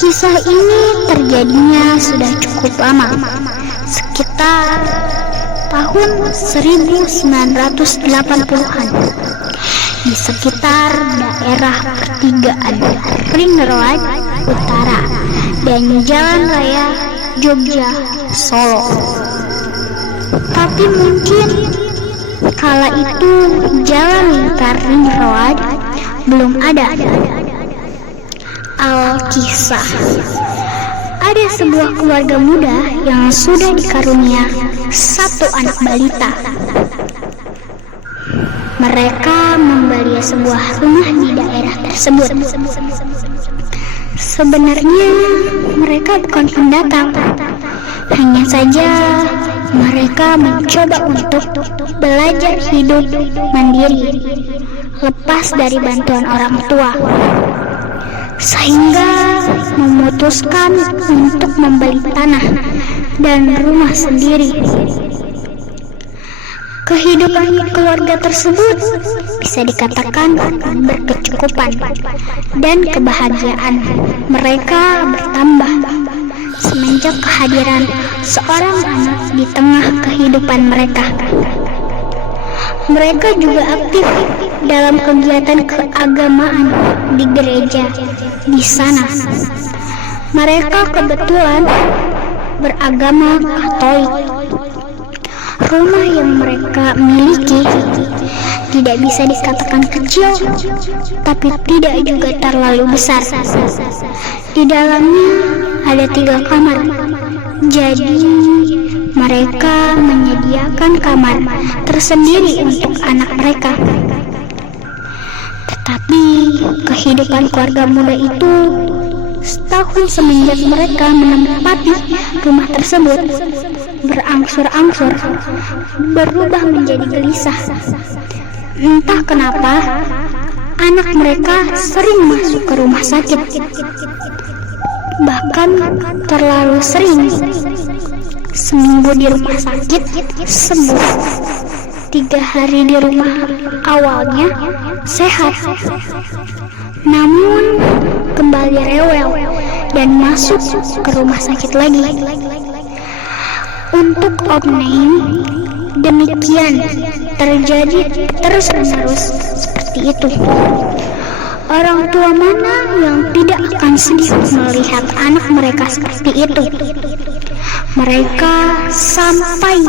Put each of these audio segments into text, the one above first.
Kisah ini terjadinya sudah cukup lama, sekitar tahun 1980-an, di sekitar daerah pertigaan Ring Road Utara dan Jalan Raya Jogja Solo. Tapi mungkin kala itu jalan lingkar Ring Road belum ada. Alkisah, ada sebuah keluarga muda yang sudah dikarunia satu anak balita. Mereka membeli sebuah rumah di daerah tersebut. Sebenarnya mereka bukan pendatang, hanya saja mereka mencoba untuk belajar hidup mandiri, lepas dari bantuan orang tua, sehingga memutuskan untuk membeli tanah dan rumah sendiri. Kehidupan keluarga tersebut bisa dikatakan berkecukupan dan kebahagiaan mereka bertambah semenjak kehadiran seorang anak di tengah kehidupan mereka. Mereka juga aktif dalam kegiatan keagamaan di gereja di sana. Mereka kebetulan beragama Katolik. Rumah yang mereka miliki tidak bisa dikatakan kecil, tapi tidak juga terlalu besar. Di dalamnya ada 3 kamar. Jadi mereka menyediakan kamar tersendiri untuk anak mereka. Tetapi kehidupan keluarga muda itu setahun semenjak mereka menempati rumah tersebut berangsur-angsur berubah menjadi gelisah. Entah kenapa anak mereka sering masuk ke rumah sakit, bahkan terlalu sering. Seminggu di rumah sakit sembuh, 3 hari di rumah awalnya sehat, namun kembali rewel dan masuk ke rumah sakit lagi. Untuk Omnaim, demikian terjadi terus-menerus seperti itu. Orang tua mana yang tidak akan sedih melihat anak mereka seperti itu? Mereka sampai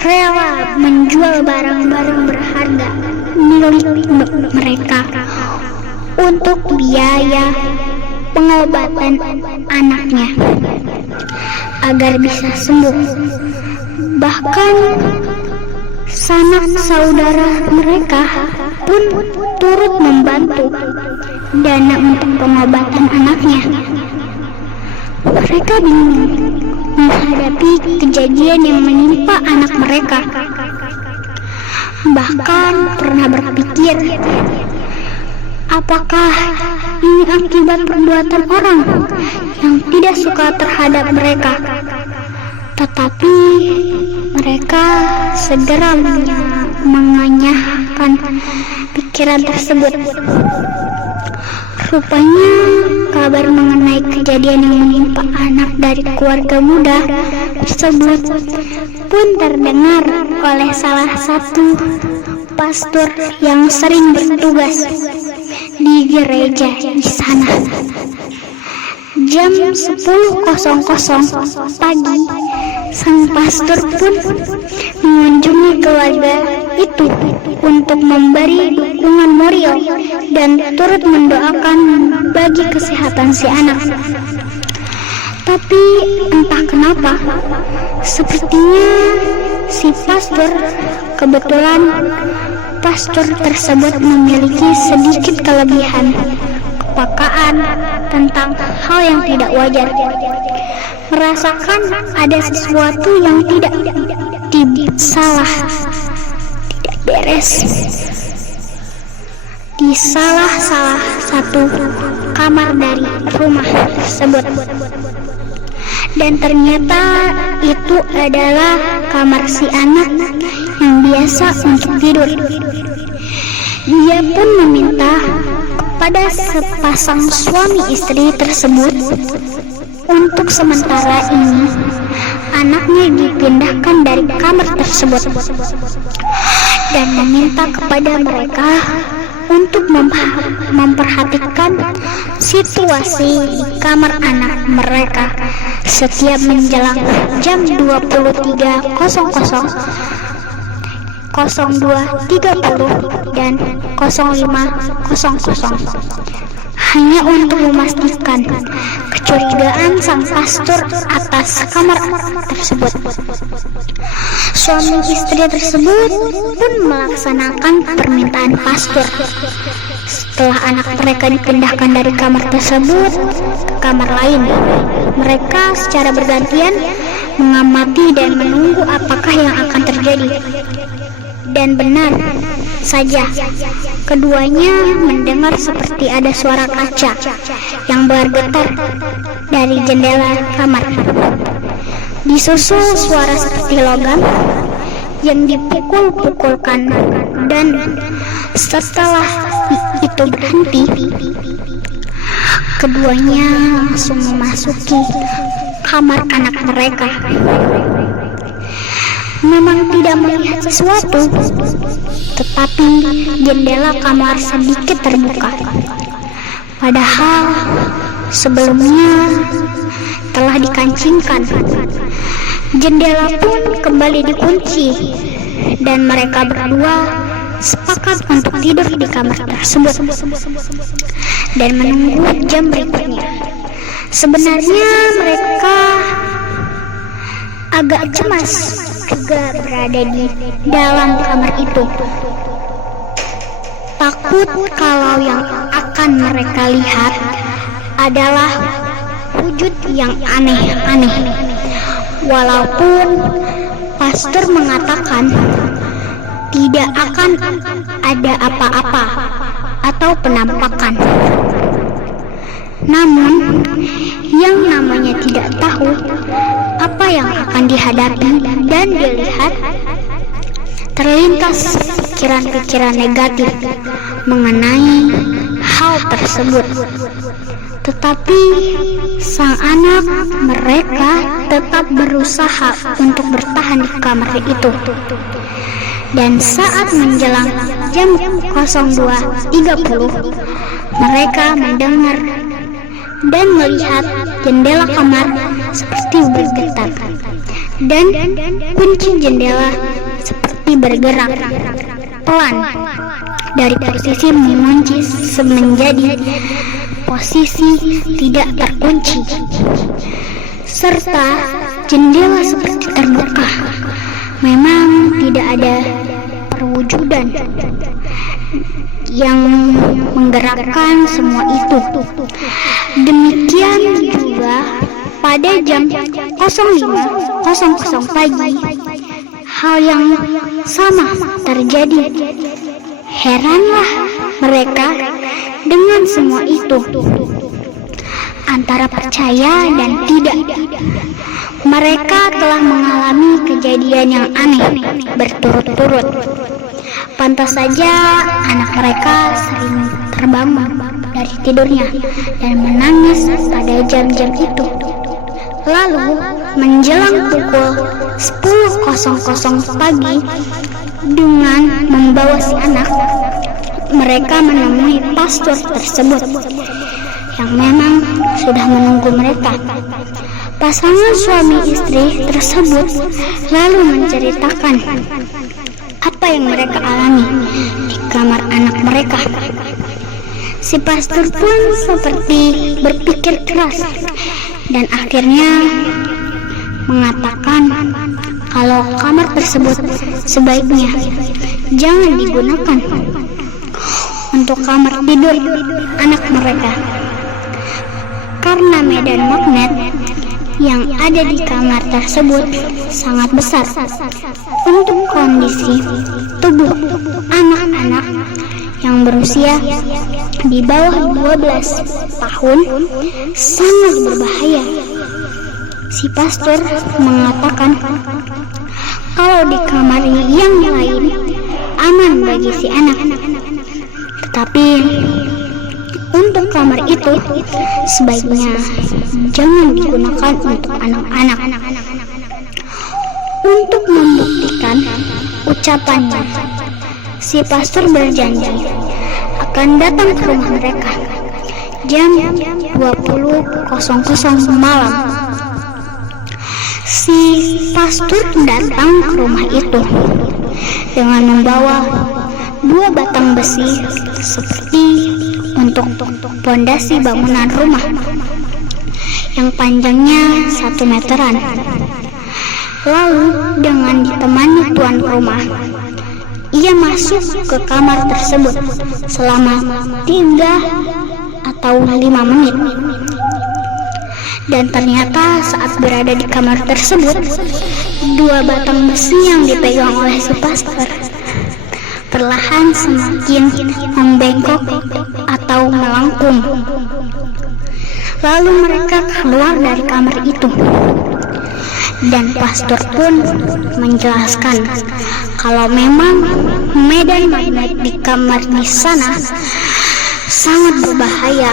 rela menjual barang-barang berharga milik mereka untuk biaya pengobatan anaknya agar bisa sembuh. Bahkan sanak saudara mereka pun turut membantu dana untuk pengobatan anaknya. Mereka bingung menghadapi kejadian yang menimpa anak mereka. Bahkan pernah berpikir, apakah ini akibat perbuatan orang yang tidak suka terhadap mereka? Tetapi mereka segera mengenyahkan pikiran tersebut. Rupanya kabar mengenai kejadian yang menimpa anak dari keluarga muda tersebut pun terdengar oleh salah satu pastor yang sering bertugas di gereja di sana. Jam 10.00 pagi, sang pastor pun mengunjungi keluarga itu untuk memberi dukungan moral dan turut mendoakan bagi kesehatan si anak. Tapi entah kenapa, sepertinya si pastor tersebut memiliki sedikit kelebihan kepekaan tentang hal yang tidak wajar. Merasakan ada sesuatu yang tidak salah, tidak beres di salah satu kamar dari rumah tersebut. Dan ternyata itu adalah kamar si anak yang biasa untuk tidur. Dia pun meminta kepada sepasang suami istri tersebut. Untuk sementara ini, anaknya dipindahkan dari kamar tersebut dan meminta kepada mereka untuk memperhatikan situasi di kamar anak mereka setiap menjelang jam 23.00, 02.30 dan 05.00, hanya untuk memastikan kecurigaan sang pastor atas kamar tersebut. Suami istri tersebut pun melaksanakan permintaan pastor. Setelah anak mereka dipindahkan dari kamar tersebut ke kamar lain, mereka secara bergantian mengamati dan menunggu apakah yang akan terjadi. Dan benar saja, keduanya mendengar seperti ada suara kaca yang bergetar dari jendela kamar, disusul suara seperti logam yang dipukul-pukulkan, dan setelah itu berhenti, keduanya langsung memasuki kamar anak mereka. Memang tidak melihat sesuatu, tetapi jendela kamar sedikit terbuka. Padahal sebelumnya telah dikancingkan. Jendela pun kembali dikunci dan mereka berdua sepakat untuk tidur di kamar tersebut dan menunggu jam berikutnya. Sebenarnya mereka agak cemas juga berada di dalam kamar itu, takut kalau yang akan mereka lihat adalah wujud yang aneh-aneh. Walaupun pastor mengatakan tidak akan ada apa-apa atau penampakan, namun yang namanya tidak tahu apa yang akan dihadapi dan dilihat, terlintas pikiran-pikiran negatif mengenai hal tersebut. Tetapi sang anak mereka tetap berusaha untuk bertahan di kamar itu. Dan saat menjelang jam 02.30, mereka mendengar dan melihat jendela kamar seperti bergetar dan kunci jendela seperti bergerak pelan dari posisi mengunci menjadi posisi tidak terkunci, serta jendela seperti terbuka. Memang tidak ada perwujudan yang menggerakkan semua itu. Demikian juga pada jam 05.00 pagi, hal yang sama terjadi. Heranlah mereka dengan semua itu, antara percaya dan tidak. Mereka telah mengalami kejadian yang aneh berturut-turut. Pantas saja anak mereka sering terbangun dari tidurnya dan menangis pada jam-jam itu. Lalu menjelang pukul 10.00 pagi, dengan membawa si anak, mereka menemui pastor tersebut yang memang sudah menunggu mereka. Pasangan suami istri tersebut lalu menceritakan apa yang mereka alami di kamar anak mereka. Si pastor pun seperti berpikir keras dan akhirnya mengatakan kalau kamar tersebut sebaiknya jangan digunakan untuk kamar tidur anak mereka, karena medan magnet yang ada di kamar tersebut sangat besar untuk kondisi tubuh anak-anak yang berusia di bawah 12 tahun, sangat berbahaya. Si pastor mengatakan kalau di kamar yang lain aman bagi si anak, tetapi kamar itu sebaiknya jangan digunakan untuk anak-anak. Untuk membuktikan ucapannya, si pastor berjanji akan datang ke rumah mereka jam 20.00 malam. Si pastor datang ke rumah itu dengan membawa 2 batang besi seperti untuk pondasi bangunan rumah yang panjangnya 1 meteran. Lalu dengan ditemani tuan rumah, ia masuk ke kamar tersebut selama 3 atau 5 menit. Dan ternyata saat berada di kamar tersebut, 2 batang besi yang dipegang oleh si pastor perlahan semakin membengkok atau melengkung. Lalu mereka keluar dari kamar itu. Dan pastor pun menjelaskan kalau memang medan magnet di kamar di sana sangat berbahaya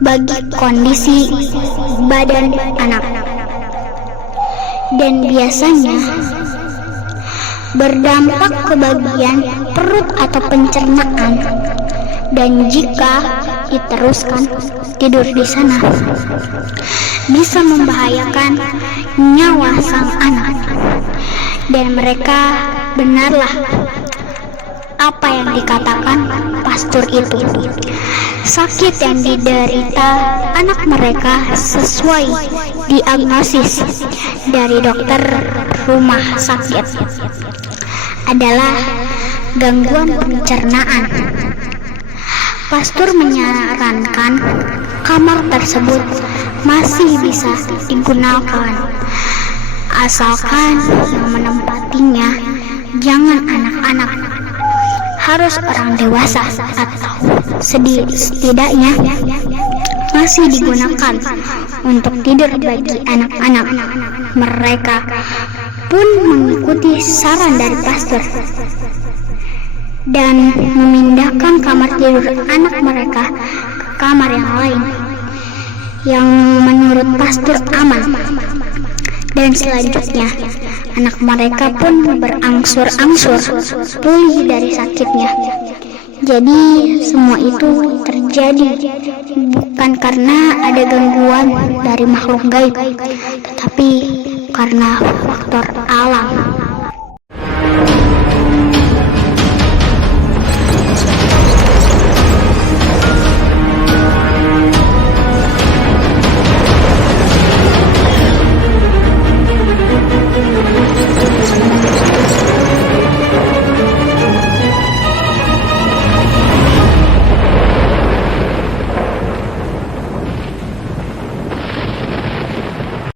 bagi kondisi badan anak, dan biasanya berdampak ke bagian perut atau pencernaan, dan jika diteruskan tidur di sana bisa membahayakan nyawa sang anak. Dan mereka benarlah apa yang dikatakan pastor itu. Sakit yang diderita anak mereka sesuai diagnosis dari dokter rumah sakit adalah gangguan pencernaan. Pastor menyarankan kamar tersebut masih bisa digunakan asalkan yang menempatinya jangan anak-anak, harus orang dewasa atau setidaknya masih digunakan untuk tidur bagi anak-anak. Mereka pun mengikuti saran dari pastor dan memindahkan kamar tidur anak mereka ke kamar yang lain yang menurut pastor aman. Dan selanjutnya anak mereka pun berangsur-angsur pulih dari sakitnya. Jadi semua itu terjadi bukan karena ada gangguan dari makhluk gaib, tetapi karena faktor alam.